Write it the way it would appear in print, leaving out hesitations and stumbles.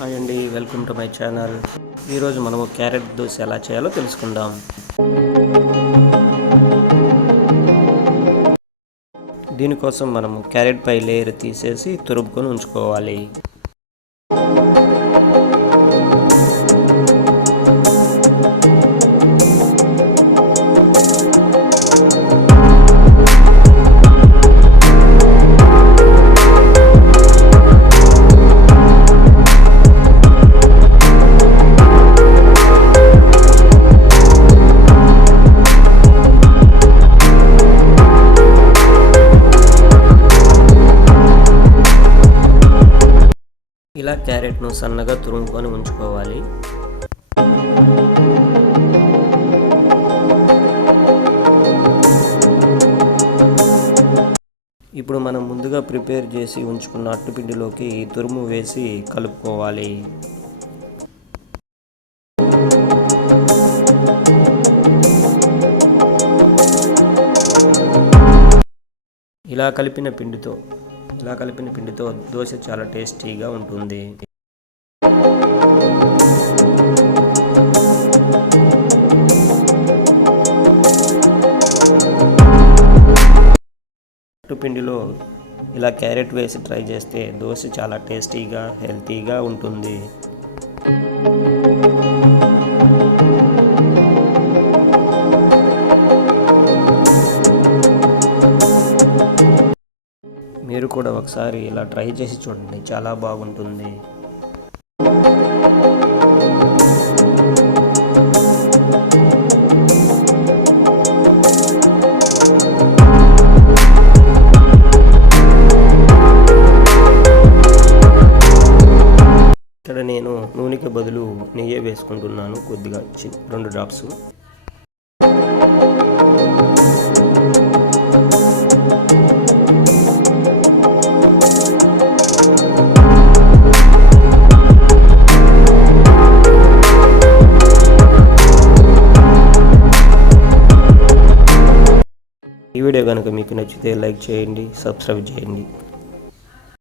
Hi అండి, welcome to my channel. ఈరోజు మనము క్యారెట్ దోశ ఎలా చేయాలో తెలుసుకుందాం. దీనికోసం మనము క్యారెట్ పై లేయర్ తీసేసి తురుముకొని ఉంచుకోవాలి. ఇలా క్యారెట్ను సన్నగా తురుముకొని ఉంచుకోవాలి. ఇప్పుడు మనం ముందుగా ప్రిపేర్ చేసి ఉంచుకున్న అట్టుపిండిలోకి తురుము వేసి కలుపుకోవాలి. ఇలా కలిపిన పిండితో దోశ చాలా టేస్టీగా ఉంటుంది. పిండిలో ఇలా క్యారెట్ వేసి ట్రై చేస్తే దోశ చాలా టేస్టీగా హెల్తీగా ఉంటుంది. మీరు కూడా ఒకసారి ఇలా ట్రై చేసి చూడండి, చాలా బాగుంటుంది. ఇక్కడ నేను నూనెకి బదులు నెయ్యి వేసుకుంటున్నాను, కొద్దిగా 2 డ్రాప్స్. ఈ వీడియో కనుక మీకు నచ్చితే లైక్ చేయండి, సబ్స్క్రైబ్ చేయండి.